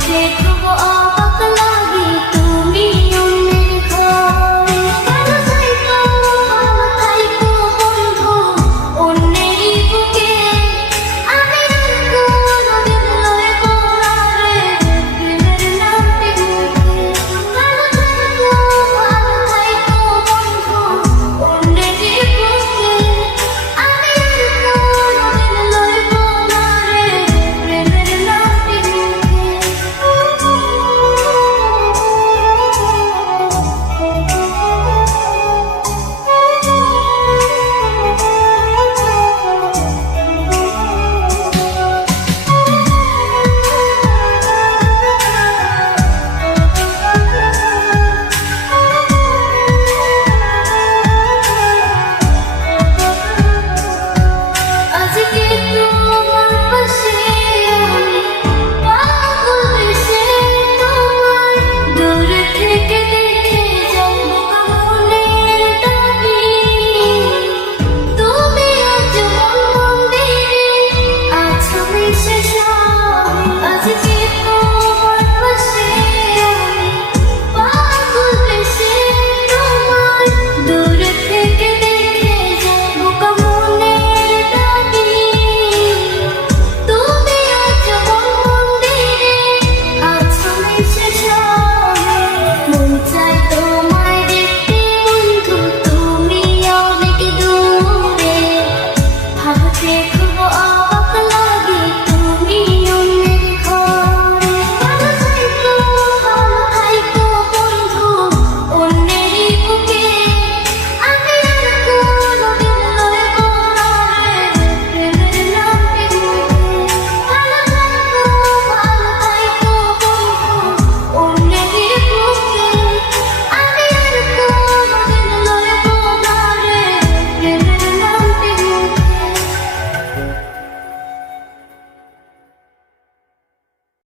Take the world.